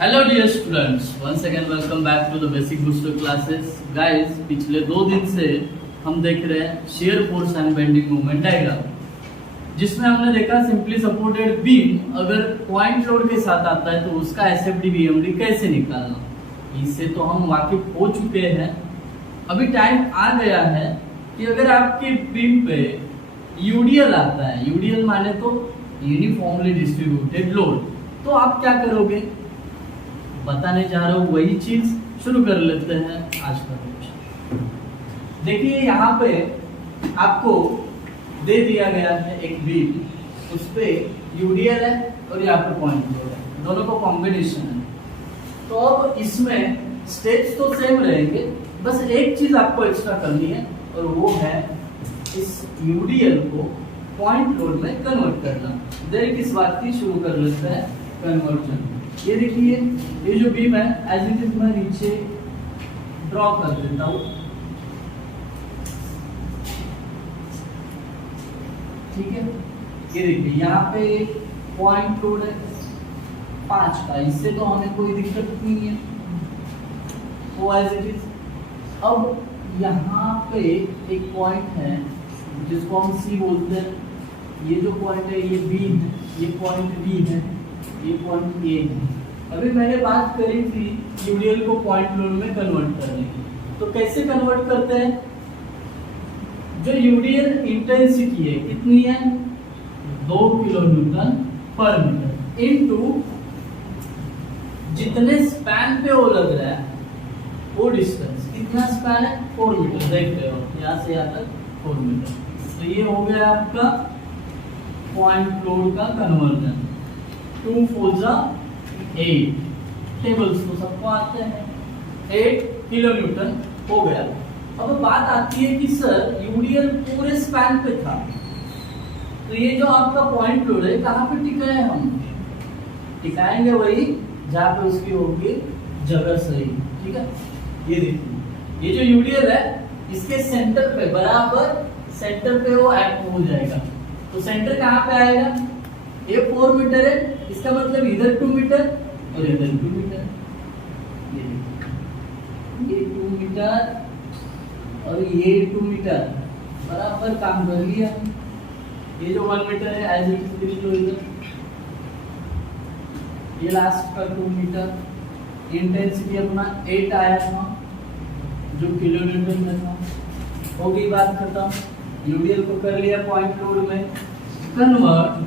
Hello dear students, once again welcome back to the basic booster classes. Guys, पिछले 2 दिन से हम देख रहे हैं shear force and bending moment diagram, जिसमें हमने देखा सिंपली सपोर्टेड बीम अगर पॉइंट लोड के साथ आता है तो उसका एसएफडी बीएमडी कैसे निकालना, इससे तो हम वाकिफ हो चुके हैं। अभी टाइम आ गया है कि अगर आपकी बीम पे यूडीएल आता है, यूडीएल माने तो यूनिफॉर्मली डिस्ट्रीब्यूटेड लोड, तो आप क्या करोगे बताने जा रहा हूँ। वही चीज शुरू कर लेते हैं आज का लेक्चर। देखिए यहाँ पे आपको दे दिया गया है एक बीम, उस पे यूडीएल है और यहाँ पे पॉइंट लोड है, दोनों का कॉम्बिनेशन है। तो अब इसमें स्टेप्स तो सेम रहेंगे, बस एक चीज आपको एक्स्ट्रा करनी है और वो है इस यूडीएल को पॉइंट लोड में कन्वर्ट करना। देर किस बात की शुरू कर लेते हैं कन्वर्जन। ये देखिए, ये जो बीम है एज इट इज मैं नीचे ड्रॉ कर देता हूं, ठीक है। ये देखिए यहाँ पे पॉइंट लोड है 5 का, इससे तो हमें कोई दिक्कत नहीं है, वो एज इट इज। अब यहाँ पे एक पॉइंट है जिसको हम सी बोलते हैं, ये जो पॉइंट है ये बी है, ये पॉइंट बी है, ये पॉइंट ए है। अभी मैंने बात करी थी यूडीएल को पॉइंट लोड में कन्वर्ट करने की, तो कैसे कन्वर्ट करते हैं। जो यूडीएल इंटेंसिटी है कितनी है 2 किलोन्यूटन पर मीटर इनटू जितने स्पैन पे वो लग रहा है वो डिस्टेंस, कितना स्पैन है 4 मीटर, देख रहे हो यहाँ से यहाँ तक 4 मीटर। तो ये हो गया आपका पॉइंट लोड का कन्वर्जन। 2 4 8 टेबल्स तो सबको आते हैं, 8 किलोन्यूटन हो गया। अब बात आती है कि सर यूडीएल पूरे स्पैन पे था, तो ये जो आपका पॉइंट लोड है कहाँ पे टिकाए, हम टिकाएंगे वही जहाँ पे उसकी होगी जगह सही, ठीक है। ये देखिए, ये जो यूडीएल है इसके सेंटर पे बराबर सेंटर पे वो एक्ट हो जाएगा। तो सेंटर कहाँ पे आएगा, ये 4 मीटर है, इसका मतलब इधर 2 मीटर और इधर 2 मीटर। ये 2 मीटर और ये 2 मीटर बराबर काम कर लिया। ये जो 1 मीटर है एज इट इज लो इधर, ये लास्ट का 2 मीटर। इंटेंसिटी अपना 8 आया था जो किलोन्यूटन में था। हो गई बात खत्म। यूडीएल को कर लिया पॉइंट लोड में कन्वर्ट।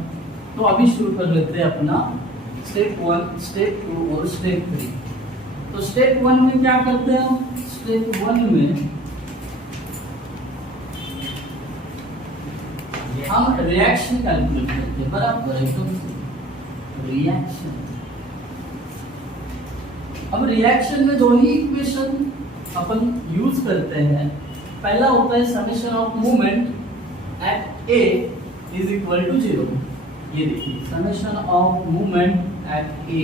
तो अभी शुरू कर लेते हैं अपना स्टेप 1, स्टेप 2 और स्टेप 3। तो स्टेप 1 में क्या करते हैं, स्टेप 1 में हम रिएक्शन कैलकुलेट करते हैं, बराबर एकदम रिएक्शन। अब रिएक्शन में 2 ही इक्वेशन अपन यूज करते हैं। पहला होता है summation of movement at A is equal to 0। ये देखिए, summation of movement at A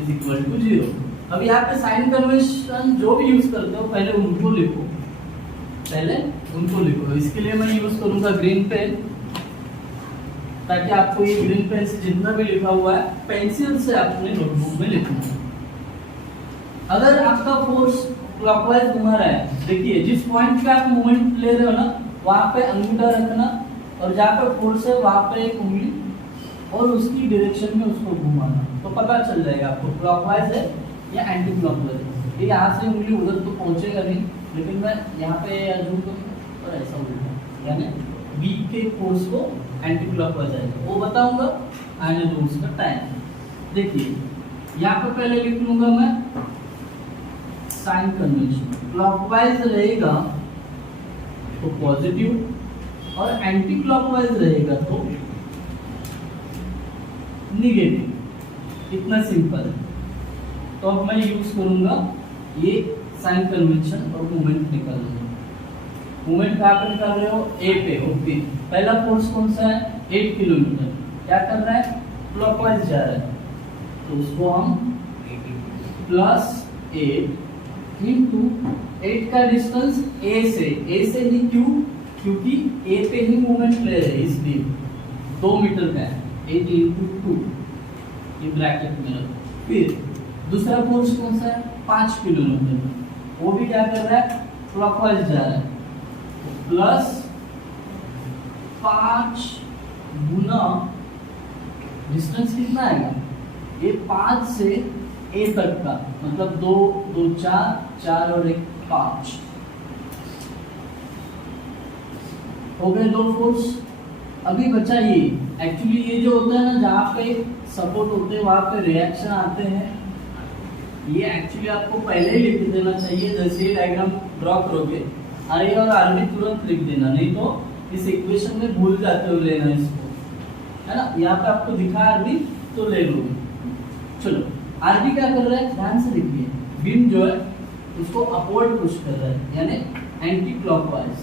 is equal to 0। अब यहाँ पे साइन कन्वेंशन जो भी यूज करते हो पहले उनको लिखो, पहले उनको लिखो। इसके लिए मैं यूज करूंगा ग्रीन पेन, ताकि आपको ये ग्रीन पेन से जितना भी लिखा हुआ है पेंसिल से अपने नोटबुक में लिखना। अगर आपका फोर्स क्लॉकवाइज घुमा रहा है, देखिए जिस पॉइंट पे आप मूवमेंट ले रहे हो ना वहां पे अंगूठा रखना और जहाँ पे फोर्स है वहां पे एक उंगली और उसकी डायरेक्शन में उसको घुमाना, तो पता चल जाएगा आपको क्लॉकवाइज है या एंटी क्लॉकवाइज है। ये यहाँ से उंगली उधर तो पहुंचेगा नहीं, लेकिन मैं यहाँ पे जूम करूँगा और ऐसा उल्टा, यानी बी के फोर्स को एंटी क्लॉकवाइज आएगा, वो बताऊंगा आने दो उसका टाइम। देखिए यहाँ पे पहले लिख लूंगा मैं साइन कन्वेंशन। क्लॉकवाइज रहेगा तो पॉजिटिव और एंटी क्लॉकवाइज रहेगा तो निगेटिव। इतना सिंपल है। तो अब मैं यूज करूंगा ये साइन कन्वेंशन और मूवमेंट निकालूंगा। मूवमेंट कहाँ पे निकाल रहे हो, ए पे, ओके। पहला फोर्स कौन सा है 8 किलोमीटर, क्या कर रहा है क्लॉकवाइज जा रहा है, तो उसको हम प्लस 8 इंटू 8 का डिस्टेंस ए से ही, क्योंकि ए पे ही मूवमेंट ले रहे हैं इसलिए 2 मीटर का है, 8 इंटू 2 ये ब्रैकेट में रखो। फिर दूसरा फोर्स कौन सा है 5 किलो न्यूटन, वो भी क्या कर रहा है क्लॉकवाइज जा रहा है, प्लस 5 गुना डिस्टेंस कितना आएगा ये 5 से ए तक का, मतलब 2 2 4 4 और 1 5 हो गए 2 फोर्स। अभी बचा ये, एक्चुअली ये जो होता है ना जहाँ पे सपोर्ट होते हैं वहां पे रिएक्शन आते हैं, ये एक्चुअली आपको पहले ही लिख देना चाहिए। जैसे ये डायग्राम ड्रॉ करोगे आरए और आरबी तुरंत लिख देना, नहीं तो इस इक्वेशन में भूल जाते हो लेना इसको, है ना। यहाँ पे आपको दिखा आरबी तो ले लोगे। चलो आरबी क्या कर रहा है ध्यान से देखिए, बीम जो है उसको अपवर्ड पुश कर रहा है यानी एंटी क्लॉकवाइज,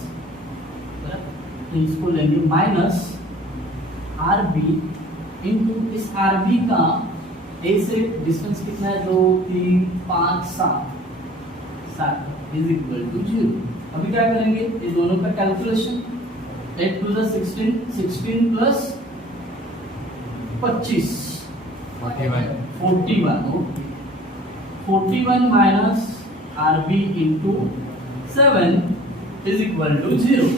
तो इसको लेंगे माइनस आरबी इंटू इस आरबी का ए से डिस्टेंस कितना है 2 3 5 7 इज इक्वल टू 0। अभी क्या करेंगे ये दोनों का calculation, 8 to the 16 16 plus 25 41 minus RB into 7 is equal to 0।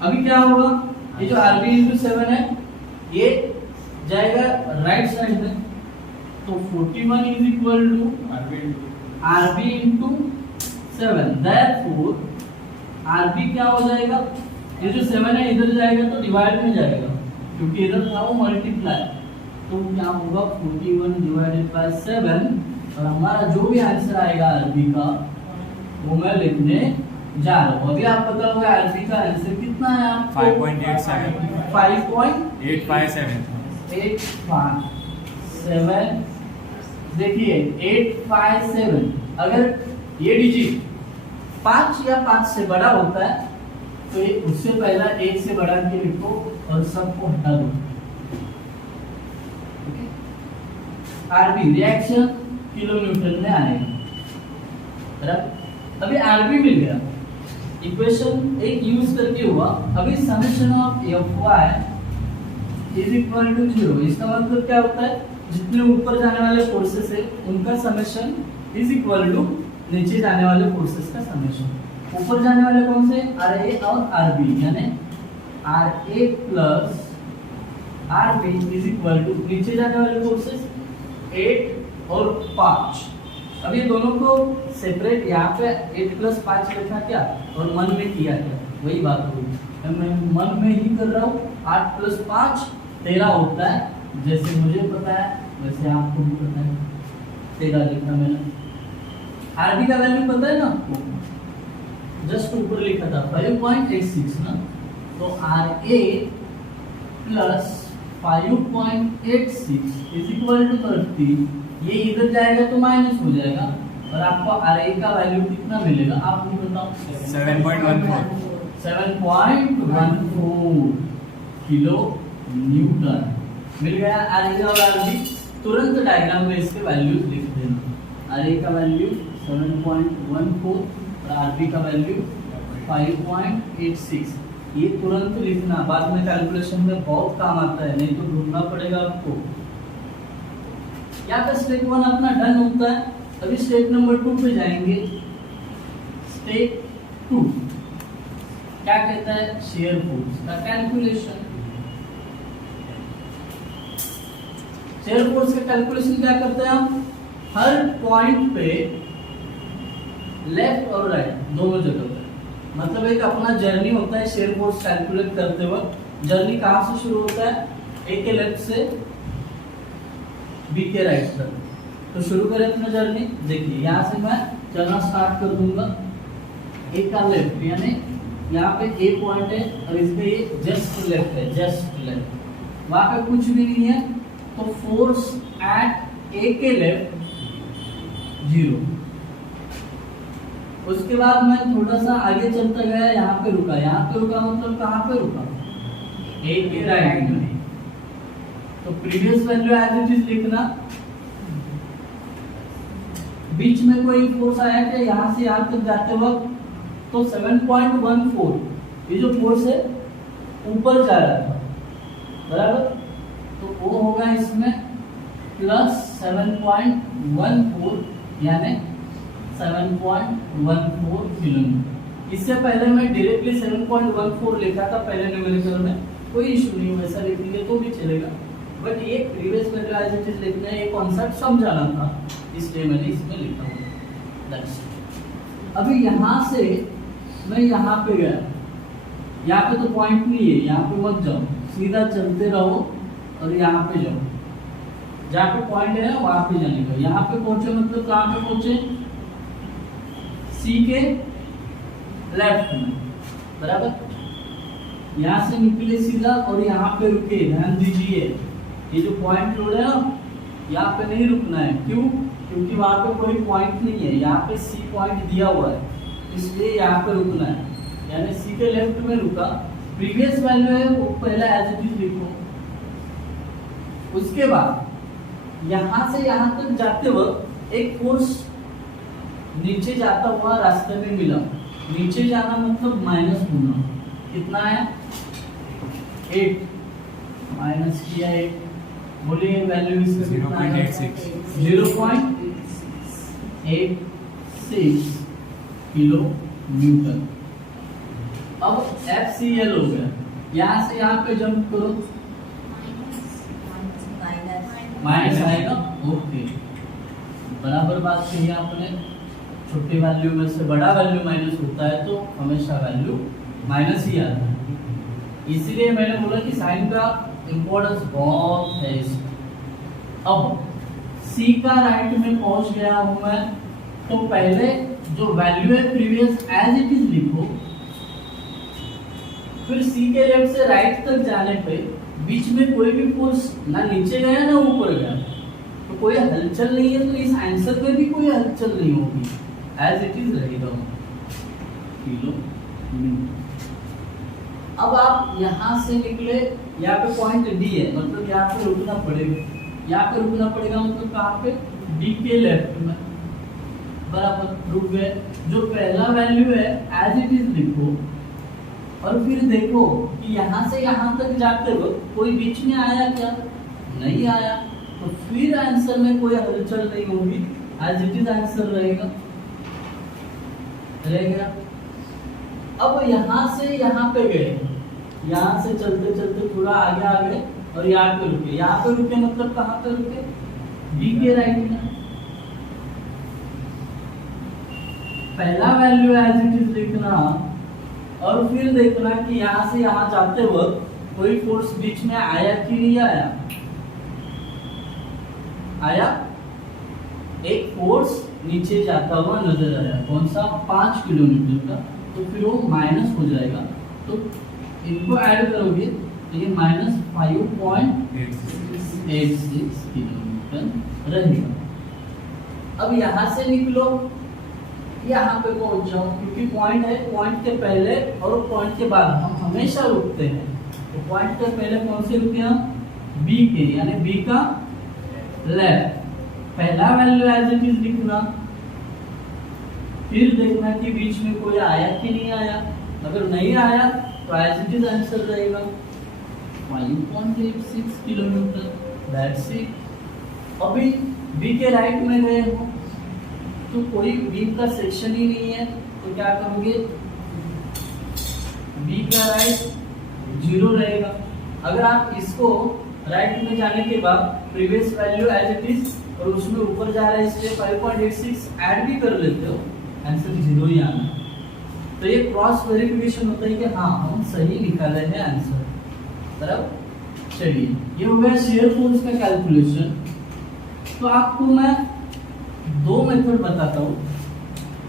अभी क्या होगा ये जो आरबी इंटू 7 है ये जाएगा राइट साइड में, तो 41 is equal to RB into 7, therefore RB क्या हो जाएगा, ये जो 7 है इधर जाएगा तो डिवाइड में जाएगा क्योंकि इधर था वो मल्टीप्लाई, तो क्या होगा 41 डिवाइडेड बाय 7, और हमारा जो भी आंसर आएगा आरबी का वो मैं लिखने जा रहा हूँ। अभी आप पता होगा आरबी का आंसर कितना है आपको 5.857। देखिए 857, अगर ये डिजिट 5 या 5 से बड़ा होता है तो ये उससे पहला 1 से बढ़ा के लिखो और सबको हटा दो। आरबी रिएक्शन किलो न्यूटन में आएगा। अभी आरबी मिल गया, इक्वेशन एक यूज करके हुआ। अभी summation of F Y is equal to 0, इसका मतलब क्या होता है जितने ऊपर जाने वाले फोर्सेस है उनका समेशन इज इक्वल टू नीचे जाने वाले फोर्सेस का समेशन। ऊपर जाने वाले कौन से आर ए और आर बी, यानी R A plus R B is equal to नीचे जाने वाले फोर्सेस 8 और 5। अब ये दोनों को सेपरेट यहाँ पे 8 प्लस 5 लिखा क्या और मन में किया क्या, वही बात होगी। मैं मन में ही कर रहा हूँ, 8 प्लस 5 13 होता है, जैसे मुझे पता है वैसे आपको भी पता है 13 लिखा मैंने। आरबी का वैल्यू पता है ना आपको, जस्ट ऊपर लिखा था 5.86 ना, तो R A plus 5.86 is equal to 30। ये इधर जाएगा तो माइनस हो जाएगा और आपको आर ए का वैल्यू कितना मिलेगा आप भी बताओ। 7.14 किलो न्यूटन मिल गया आर ए और आर बी। तुरंत डायग्राम में इसके वैल्यूज लिख देना। आर ए का वैल्यू 7.14 और आर बी का वैल्यू 5.86। ये तुरंत लिखना, बाद में कैलकुलेशन में बहुत काम आता है, नहीं तो ढूंढना पड़ेगा आपको। यहाँ पे स्टेप 1 अपना डन होता है। अभी स्टेप नंबर 2 पे जाएंगे। स्टेप 2 क्या कहता है, शेयर फोर्स का कैलकुलेशन। शेयर फोर्स का कैलकुलेशन क्या करते हैं हम, हर पॉइंट पे लेफ्ट और राइट दोनों जगह पे, मतलब एक अपना जर्नी होता है शेयर फोर्स कैलकुलेट करते वक्त। जर्नी कहाँ से शुरू होता है, ए के लेफ्ट से बी के राइट तक। तो शुरू करें अपना जर्नी। देखिए यहाँ से मैं चलना स्टार्ट कर दूंगा, ए का लेफ्ट, यानी यहाँ पे ए पॉइंट है और इसमें ये जस्ट लेफ्ट है, जस्ट लेफ्ट, वहां पे कुछ भी नहीं है, तो फोर्स एट ए के लेफ्ट 0। उसके बाद मैं थोड़ा सा आगे चलता गया, यहाँ पे रुका, यहाँ पे रुका मतलब कहाँ पे रुका, ए के राइट में। तो previous value as it is लिखना। बीच में कोई फोर्स आया क्या यहाँ से यहाँ तक जाते वक्त, तो 7.14 ये जो फोर्स है ऊपर जा रहा था, बराबर, तो वो होगा इसमें प्लस 7.14 यानी 7.14 किलोमीटर। इससे पहले मैं डायरेक्टली 7.14 लिखा था पहले न्यूमेरिकल में, कोई इशू नहीं, वैसा लिखेंगे तो भी चलेगा, बट ये previous value as it is लिखना है, ये कॉन्सेप्ट समझाना था, इसलिए मैंने इसमें लिखा हुआ। अभी यहाँ से मैं यहाँ पे गया, यहाँ पे तो पॉइंट नहीं है, यहाँ पे मत जाओ, सीधा चलते रहो और यहाँ पे जाओ, जहाँ पे पॉइंट है वहां पे जाने का। यहाँ पे पहुंचे मतलब कहाँ पे पहुंचे, सी के लेफ्ट में, बराबर। यहाँ से निकले सीधा और यहाँ पे रुके, ध्यान दीजिए ये जो पॉइंट रोड है ना, यहाँ पे नहीं रुकना है। क्यों? क्योंकि वहां पे कोई पॉइंट नहीं है, यहाँ पे सी पॉइंट दिया हुआ है, इसलिए यहाँ पे रुकना है, यानी सी के लेफ्ट में रुका। प्रीवियस वैल्यू है वो पहला एज इट इज लिखो। उसके बाद यहाँ से यहाँ तक जाते वक्त एक फोर्स नीचे जाता हुआ रास्ते में मिला। नीचे जाना मतलब माइनस होना, कितना है 8, माइनस किया 8, बोलिए वैल्यू इसका कितना है 0.86 किलो न्यूटन। अब FCL हो गया, यहाँ से यहाँ पे जंप करो, माइनस आएगा, ओके, बराबर बात कही आपने। छोटी वैल्यू में से बड़ा वैल्यू माइनस होता है तो हमेशा वैल्यू माइनस ही आता है, इसीलिए मैंने बोला कि साइन का इम्पोर्टेंस बहुत है। अब सी का राइट में पहुंच गया हूं मैं, तो पहले जो वैल्यू है प्रीवियस एज इट इज लिखो, फिर सी के लेफ्ट से राइट तक जाने पे बीच में कोई भी फोर्स ना नीचे गया ना ऊपर गया, तो कोई हलचल नहीं है, तो इस आंसर में भी कोई हलचल नहीं होगी, एज इट इज रहेगा किलो न्यूटन। अब आप यहाँ से निकले, यहाँ पे पॉइंट डी है, मतलब यहाँ पे रुकना पड़ेगा, यहाँ पे रुकना पड़ेगा मतलब कहाँ पे, डी के लेफ्ट में, बराबर रुक गए। जो पहला वैल्यू है एज इट इज लिखो, और फिर देखो कि यहाँ से यहाँ तक जाते वक्त कोई बीच में आया क्या, नहीं आया, तो फिर आंसर में कोई हलचल नहीं होगी, एज इट इज आंसर रहेगा। अब यहाँ से यहाँ पे गए, यहाँ से चलते चलते थोड़ा आगे आ गए और यहाँ पे रुके। यहाँ पे रुके मतलब कहाँ पे रुके, डी के राइट में। पहला वैल्यू एज इट इज लिखना, और फिर देखना कि यहाँ से यहाँ जाते वक्त कोई फोर्स बीच में आया कि नहीं आया। आया, एक फोर्स नीचे जाता हुआ नजर आया, कौन सा, 5 किलोमीटर का, तो फिर वो माइनस हो जाएगा, तो इनको ऐड करोगे तो ये माइनस 5.86 किलोमीटर रहेगा। अब यहाँ से निकलो, यहाँ पे पहुंच जाओ, क्योंकि पॉइंट है, पॉइंट के पहले और पॉइंट के बाद हम हमेशा रुकते हैं, तो पॉइंट के पहले कौन से रुके हम, बी के, यानी बी का लेफ्ट। पहला वैल्यू एज इट इज लिखना, फिर देखना कि बीच में कोई आया कि नहीं आया, अगर नहीं आया तो एज इट इज आंसर रहेगा 5.86 किलोमीटर, दैट्स इट। अभी बी के राइट में गए हो तो कोई बीम का सेक्शन ही नहीं है, तो क्या करोगे, बी का राइट 0 रहेगा। अगर आप इसको राइट में जाने के बाद previous value as it is और उसमें ऊपर जा रहा है इसलिए 5.86 ऐड भी कर लेते हो, आंसर 0 ही आना। तो ये क्रॉस वेरिफिकेशन होता है कि हाँ हम सही निकाले हैं आंसर, बराबर। चलिए, ये हो गया शेयर फोर्स का कैलकुलेशन। तो आपको मैं 2 मेथड बताता हूँ,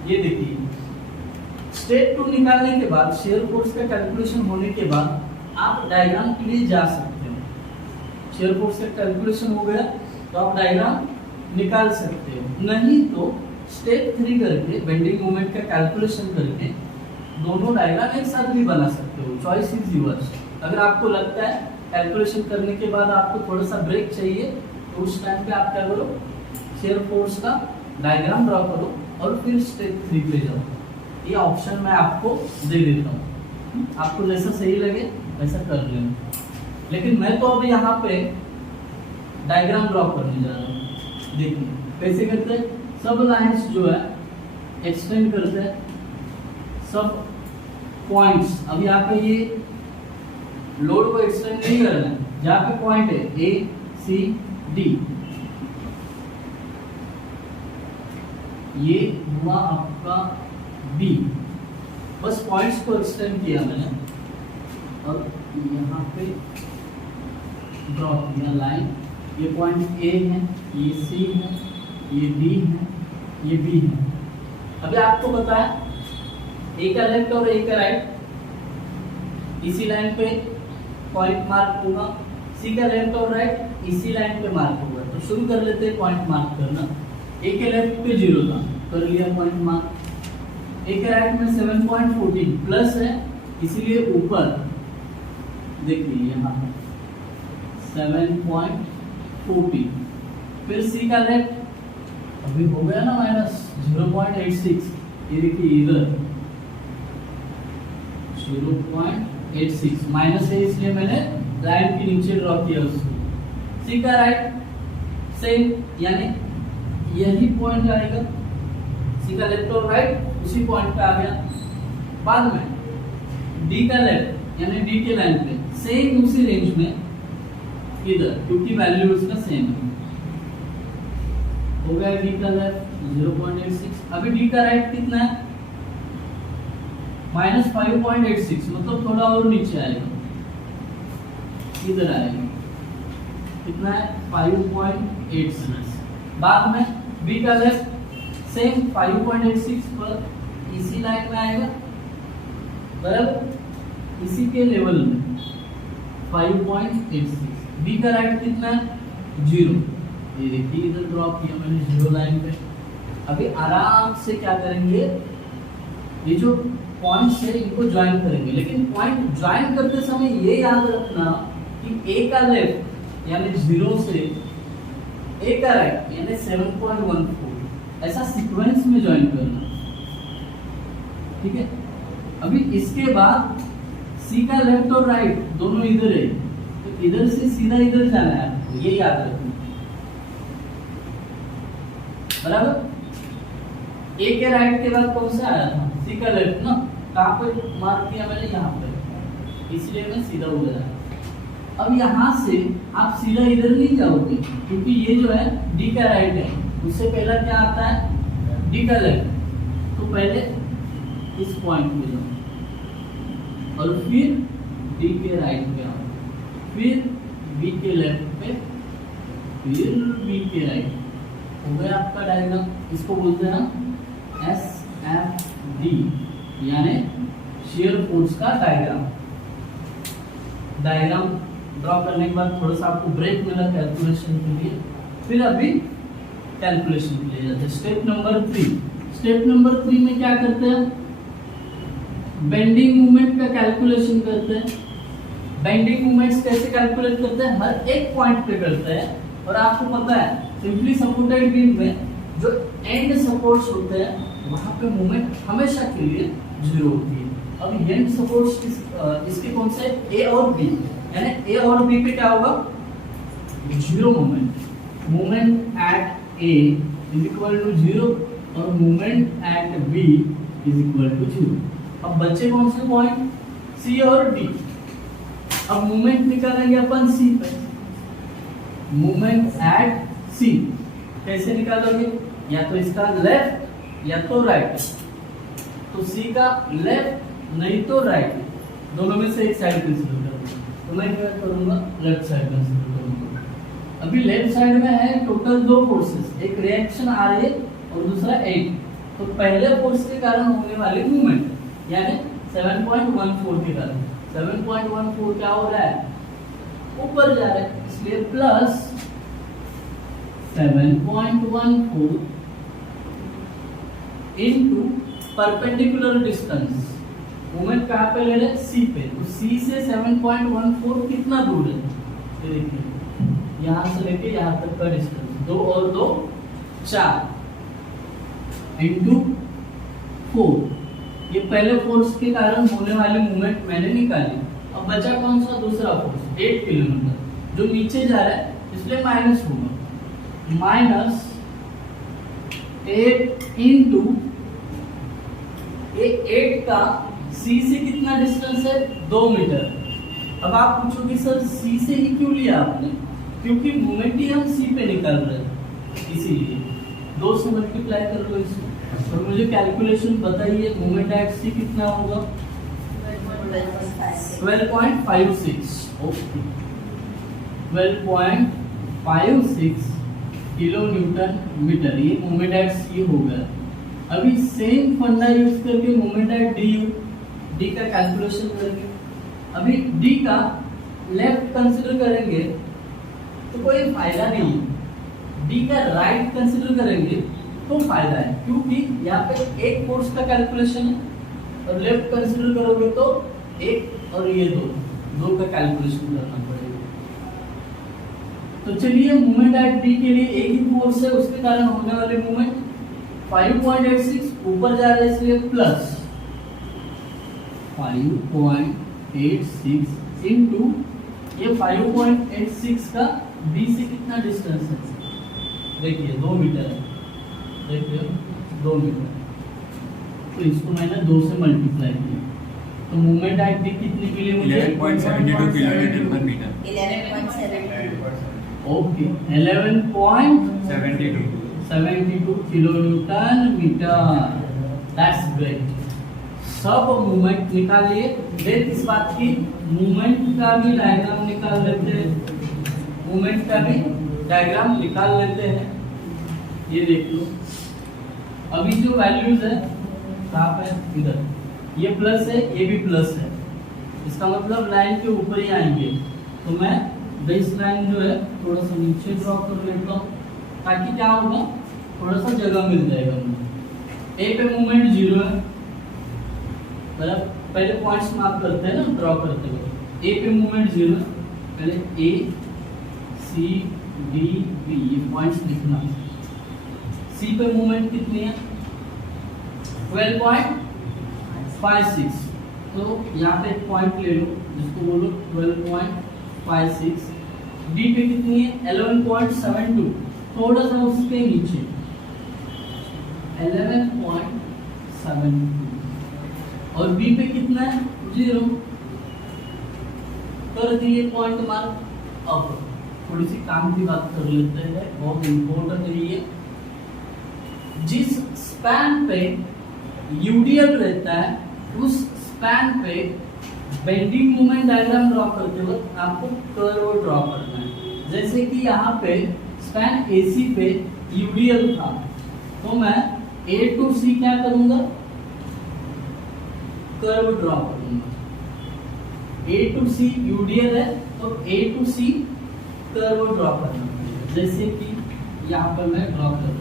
ये देखिए। स्टेप 2 निकालने के बाद, शेयर फोर्स का कैलकुलेशन होने के बाद आप डायग्राम के लिए जा सकते हो। शेयर फोर्स का कैलकुलेशन हो गया तो आप डायग्राम निकाल सकते हो, नहीं तो स्टेप 3 करके बेंडिंग मोमेंट का कैलकुलेशन करके दोनों डायग्राम एक साथ भी बना सकते हो, चॉइस इज योर्स। अगर आपको लगता है कैलकुलेशन करने के बाद आपको थोड़ा सा ब्रेक चाहिए, तो उस टाइम पे आप क्या करो, शेयर फोर्स का डायग्राम ड्रॉ करो और फिर स्टेप 3 पे जाओ। ये ऑप्शन मैं आपको दे देता हूँ, आपको जैसा सही लगे वैसा कर लेना। लेकिन मैं तो अभी यहाँ पे डायग्राम ड्रॉ करने जा रहा हूँ, देखिए कैसे करते हैं, सब लाइंस जो है एक्सटेंड करते हैं, सब पॉइंट्स। अब यहाँ पे ये लोड को एक्सटेंड नहीं करना है, जहाँ पे पॉइंट है ए सी डी, ये हुआ आपका बी, बस पॉइंट्स को एक्सटेंड किया मैंने और यहाँ पे ड्रॉ किया लाइन। ये पॉइंट ए है, ये सी है, ये डी है, ये बी है। अभी आपको पता है ए का लेफ्ट और ए का राइट, इसी लाइन पे पॉइंट मार्क होगा, सी का लेफ्ट और राइट इसी लाइन पे मार्क होगा। तो शुरू कर लेते हैं पॉइंट मार्क करना। ए के लेफ्ट पे 0 था, कर लिया पॉइंट मार्क। ए के राइट में 7.14 प्लस है, इसीलिए ऊपर देखिए यहाँ 7.14। फिर सी का लेफ्ट अभी हो गया ना माइनस 0.86, ये देखिए इधर 0.86 माइनस है, इसलिए मैंने लाइन के नीचे ड्रॉ किया उसको। सी का राइट सेम, यानी यही पॉइंट आएगा, सी का लेफ्ट और राइट उसी पॉइंट पे आ गया। बाद में डी का लेफ्ट यानी डी के लाइन पे सेम उसी रेंज में इधर, क्योंकि वैल्यू उसका सेम है, हो गया डी का लेफ्ट 0.86। अभी डी का राइट कितना है, माइनस 5.86, मतलब थोड़ा और नीचे आएगा, इधर आएगा, कितना है 5.86। बाद में बी का लेफ्ट सेम 5.86 पर इसी लाइन में आएगा, बराबर इसी के लेवल में 5.86। बी का राइट कितना है 0, ये देखिए इधर ड्रॉ किया मैंने 0 लाइन पे। अभी आराम से क्या करेंगे, ये जो पॉइंट्स है इनको ज्वाइन करेंगे, लेकिन पॉइंट ज्वाइन करते समय ये याद रखना कि ए का लेफ्ट यानी 0 से ए का राइट यानी 7.14 ऐसा सीक्वेंस में ज्वाइन करना, ठीक है। अभी इसके बाद सी का लेफ्ट और राइट दोनों इधर है, तो इधर से सीधा इधर जाना है आपको, ये याद रखना, बराबर। ए के राइट के बाद कौन सा आया था, सी का लेफ्ट ना, कहाँ पे मार्क किया मैंने, यहाँ पे, इसलिए मैं सीधा उधर आया। अब यहाँ से आप सीधा इधर नहीं जाओगे, क्योंकि ये जो है डी का राइट है, उससे पहला क्या आता है डी का लेफ्ट, तो पहले इस पॉइंट पे जाओ और फिर डी के राइट पे आओ, फिर बी के लेफ्ट पे, फिर बी के राइट। हो गया आपका डायग्राम, इसको बोलते हैं SFD यानी शेयर फोर्स का डायग्राम। डायग्राम ड्रॉ करने के बाद थोड़ा सा आपको ब्रेक मिला कैलकुलेशन के लिए, फिर अभी कैलकुलेशन के लिए जाते हैं। Step number 3। स्टेप नंबर 3 में क्या करते हैं, बेंडिंग मोमेंट का कैलकुलेशन करते हैं। बेंडिंग मोमेंट्स कैसे कैलकुलेट करते हैं, हर एक पॉइंट पे करते हैं। और आपको पता है सिंपली सपोर्टेड बीम में जो एंड सपोर्ट्स होते हैं वहां पे मोमेंट हमेशा के लिए 0 होती है। अब एंड सपोर्ट्स इसके कौन से, ए और बी, यानी ए और बी पे क्या होगा 0 moment. Moment at A is equal to 0 और moment at B is equal to 0। अब बच्चे कौन से पॉइंट, सी और डी। अब मोमेंट निकालेंगे अपन सी पे, मोमेंट एट सी कैसे निकालोगे, या तो इसका लेफ्ट या तो राइट। तो सी का लेफ्ट नहीं तो राइट, दोनों में से एक साइड कंसीडर करूंगा, तो मैं क्या करूंगा लेफ्ट साइड कंसीडर करूंगा। अभी लेफ्ट साइड में है टोटल 2 फोर्सेस, एक रिएक्शन आ रही है और दूसरा 8। तो पहले फोर्स के कारण होने वाली मूवमेंट यानी 7.14 के कारण 7.14 क्या हो रहा है, ऊपर जा रहा है, इसलिए plus 7.14 into perpendicular distance. Moment कहाँ पे ले रहे, सी पे, तो सी से 7.14 कितना दूर है, ये देखिए यहाँ से लेके यहाँ तक का डिस्टेंस 2 और 2 4 इनटू 4। ये पहले फोर्स के कारण होने वाली मूवमेंट मैंने निकाली। अब बचा कौन सा, दूसरा फोर्स 8 किलोमीटर जो नीचे जा रहा है, इसलिए माइनस होगा, माइनस 8 इंटू ये 8 का सी से कितना डिस्टेंस है 2 मीटर। अब आप पूछोगे सर सी से ही क्यों लिया आपने, क्योंकि मोमेंट ही हम सी पे निकाल रहे हैं, इसीलिए 2 से मल्टीप्लाई कर लो इसमें। और मुझे कैलकुलेशन बताइए मोमेंट एट सी कितना होगा 12.56। ओके 12.56 किलो न्यूटन मीटर, ये मोमेंट एट सी हो गया। अभी सेम फंडा यूज करके मोमेंट एट डी का कैलकुलेशन करेंगे। अभी डी का लेफ्ट कंसीडर करेंगे तो कोई फायदा नहीं है, डी का राइट कंसीडर करेंगे तो फायदा है, क्योंकि यहाँ पे एक फोर्स का कैलकुलेशन है और लेफ्ट कंसीडर करोगे तो एक और ये दो का कैलकुलेशन करना पड़ेगा। तो चलिए मोमेंट एट डी के लिए एक ही फोर्स है, उसके कारण होने वाले मोमेंट 5.86 ऊपर जा रहा है इसलिए प्लस 5.86 इंटू ये 5.86 का बी से कितना डिस्टेंस है, देखिए 2 मीटर है, देखिए 2 मीटर, तो इसको मैंने 2 से मल्टीप्लाई किया तो मोमेंट एट डी कितनी मिली मुझे 11.72 किलोमीटर पर metre. 11.72 okay 11.72 kilo newton metre. That's great. सब मूवमेंट निकालिए। देख इस बात की मूवमेंट का भी डायग्राम निकाल लेते हैं, मूवमेंट का भी डायग्राम निकाल लेते हैं। ये देख लो अभी जो वैल्यूज है कहाँ पे, इधर ये प्लस है ये भी प्लस है, इसका मतलब लाइन के ऊपर ही आएंगे। तो मैं बेस लाइन जो है थोड़ा सा नीचे ड्रॉ कर लेता हूँ ताकि क्या होगा थोड़ा सा जगह मिल जाएगा मुझे। ए पे मूवमेंट 0 है, मतलब पहले पॉइंट्स मार्क करते हैं ना ड्रॉ करते हुए। ए पे मूवमेंट 0 है, पहले ए सी डी बी ये पॉइंट्स लिखना। सी पे मूवमेंट कितनी है 12.56, तो यहाँ पे एक पॉइंट ले लो जिसको बोलो 12.56। डी पे कितनी है 11.72, थोड़ा सा उसके नीचे 11.72, और बी पे कितना है 0, कर दिए पॉइंट मार्क। अब थोड़ी सी काम की बात कर लेते हैं, बहुत इंपॉर्टेंट है ये। जिस स्पैन पे यूडीएल रहता है उस स्पैन पे बेंडिंग मोमेंट डायग्राम ड्रॉ करते वक्त आपको कर्व ड्रॉ करना है। जैसे कि यहाँ पे स्पैन एसी पे यूडीएल था, तो मैं ए टू सी क्या करूंगा कर्व ड्रॉ करूंगा। ए टू सी यूडीएल है तो ए टू सी कर्व ड्रॉ करना पड़ेगा, जैसे कि यहाँ पर मैं ड्रॉ कर रहा हूँ,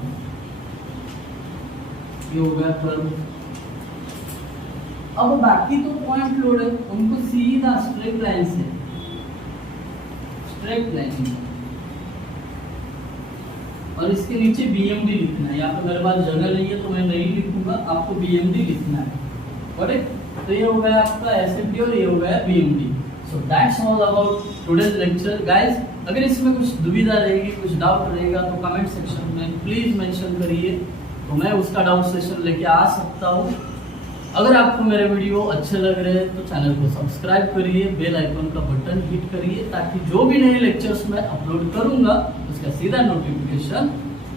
ये हो गया कर्व। अब बाकी तो पॉइंट लोड है उनको सीधा स्ट्रेट लाइन से स्ट्रेट लाइन, और इसके नीचे बीएमडी लिखना है। यहाँ पे मेरे पास जगह नहीं है तो मैं नहीं लिखूंगा, आपको बीएमडी लिखना है। करेक्ट? तो ये हो गया आपका एसएमडी और ये हो गया BMD. So that's all about today's lecture guys. अगर इसमें कुछ दुविधा रहेगी, कुछ डाउट रहेगा तो कमेंट सेक्शन में प्लीज मेंशन करिए, तो मैं उसका डाउट सेशन लेके आ सकता हूँ। अगर आपको मेरे वीडियो अच्छे लग रहे हैं तो चैनल को सब्सक्राइब करिए, बेल आइकन का बटन हिट करिए, ताकि जो भी नए लेक्चर्स मैं अपलोड करूंगा उसका सीधा नोटिफिकेशन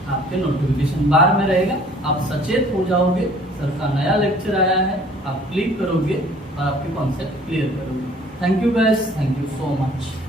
आपके नोटिफिकेशन बार में रहेगा। आप सचेत हो जाओगे, सर का नया लेक्चर आया है, आप क्लिक करोगे और आपके कॉन्सेप्ट क्लियर करोगे। Thank you guys, thank you so much.